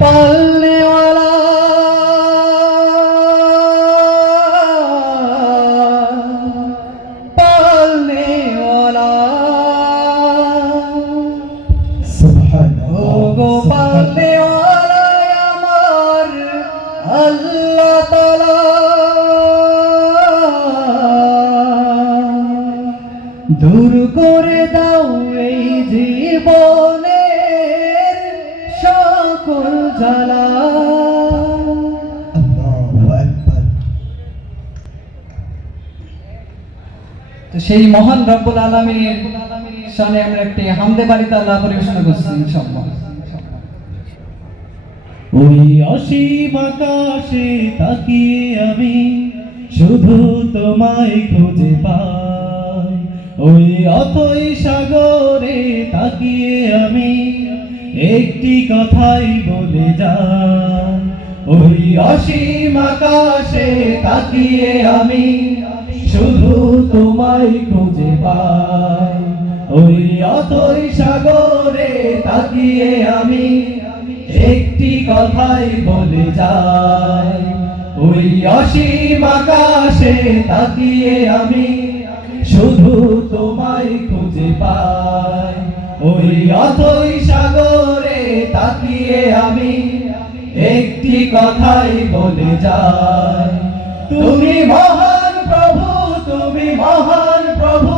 पालने वाला पालने वाला सुभान गो पालने वाला अमर अल्लाह ताला दूर करे दाओ এই জীবনের সকল জ্বালা। আল্লাহু আকবার। তো সেই মহান রব্বুল আলামিনের শানে আমরা একটি হামদে বাড়িতে আল্লাহ পরিবেশন করছি ইনশাআল্লাহ। ওই অসীম আকাশে তাকিয়ে আমি শুধু তোমায় খুঁজে পাই, ওই অথই সাগরে তাকিয়ে আমি একটি কথাই বলে যাই। ওই অসীম আকাশে তাকিয়ে আমি শুধু তোমায় খুঁজে পাই, ওই অথই সাগরে তাকিয়ে আমি একটি কথাই বলে যাই। ওই অসীম আকাশে তাকিয়ে আমি শুধু তোমায় খুঁজে পাই, ওই অথই সাগরে তাকিয়ে আমি একটি কথাই বলে যাই। তুমি মহান প্রভু, তুমি মহান প্রভু,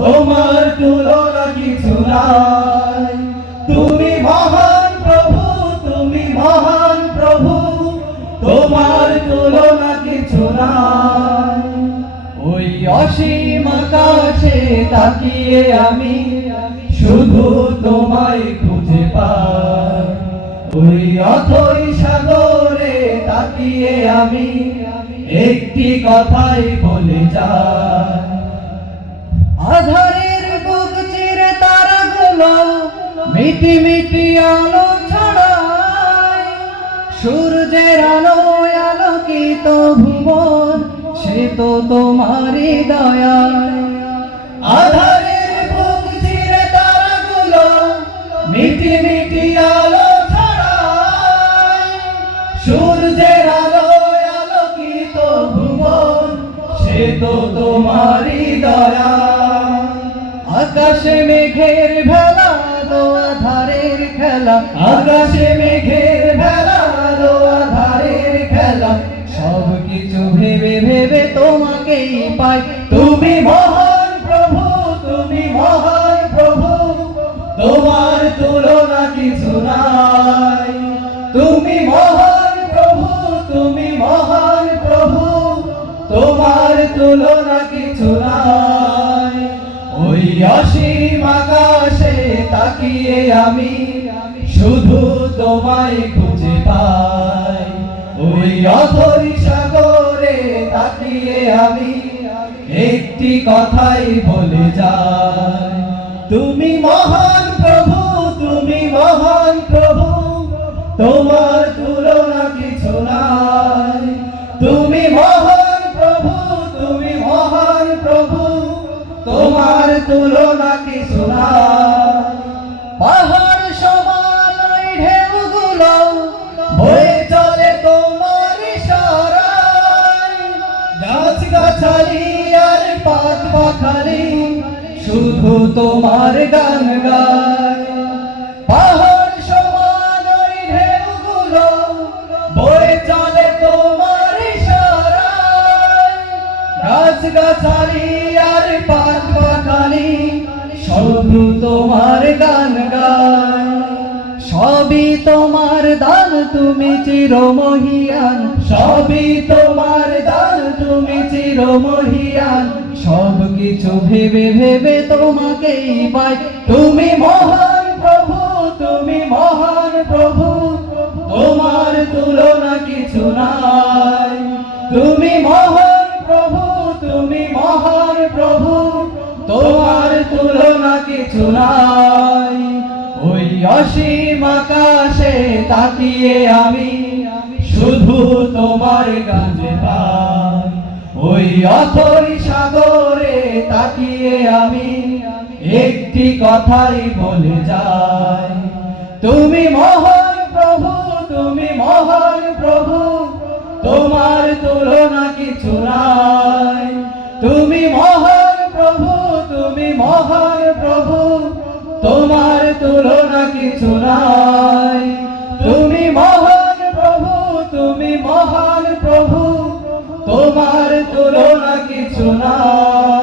তোমার তুলনা কিছু নাই। তুমি মহান প্রভু, তুমি মহান প্রভু, তোমার তুলনা কিছু নাই। ওই অসীম আকাশে তাকিয়ে আমি শুধু তোমায় খুঁজে পাই, ওই অথই সাগরে তাকিয়ে আমি একটি কথাই বলে যাই। আধারের বুক চিরে তারাগুলো মিটি মিটি আলো ছড়ায়, সূর্যের আলোয় আলোকিত ভুবন সে তো তোমারই দয়ায়। আধারের বুক চিরে তারাগুলো মিটি মিটি আলো ছড়ায়, সূর্যের আলোয় আলোকিত ভুবন সে তো তোমারই দয়া। আকাশে মেঘের ভেলা দোয়া ধারের খেলা, আকাশে মেঘের ভেলা দোয়া ধারের খেলা, সব কিছু ভেবে ভেবে তোমাকেই পাই। তুমি মহান প্রভু, তুমি মহান প্রভু, তোমার তুলনা কিছু নাই। তুমি মহান প্রভু, তুমি মহান প্রভু, তোমার তুলনা কিছু নাই। ওই অসীম আকাশে তাকিয়ে আমি শুধু তোমায় খুঁজে পাই, ওই অথই সাগরে তাকিয়ে আমি একটি কথাই বলে যাই। তুমি মহান প্রভু, তুমি মহান প্রভু, তোমার তুলনা কিছু নাই। তুমি মহান প্রভু, তুমি মহান প্রভু, তোমার তুলনা কিছু নাই। পাহাড় সমান ওই ঢেউগুলো বয়ে চলে তোমার ইশারায়, গাছ গাছালি আর পাত পাখালি শুধু তোমার গান গায়। পাহাড় সমান ওই ঢেউগুলো বয়ে চলে তোমার ইশারায়, গাছ গাছালি আর পাত পাখালি শুধু তোমার গান গায়। সবই তোমার দান তুমি চিরমহিয়ান, সবই তোমার দান তুমি চিরমহিয়ান, সব কিছু ভেবে ভেবে তোমাকেই পাই। তুমি মহান প্রভু, তুমি মহান প্রভু, তোমার তুলনা কিছু নাই। তুমি মহান প্রভু, তুমি মহান প্রভু, তোমার তুলনা কিছু নাই। ওই অসীম আকাশে তাকিয়ে আমি শুধু তোমার গানে পাই, ওই অথই সাগরে তাকিয়ে আমি একটি কথাই বলে যাই। তুমি মহান প্রভু তুমি মহান প্রভু তোমার তুলনা কিছু নাই তুমি মহান প্রভু তুমি মহান প্রভু তোমার তুলনা কিছু নাই তুমি মহান প্রভু তুমি মহান প্রভু তোমার তুলনা কিছু নাই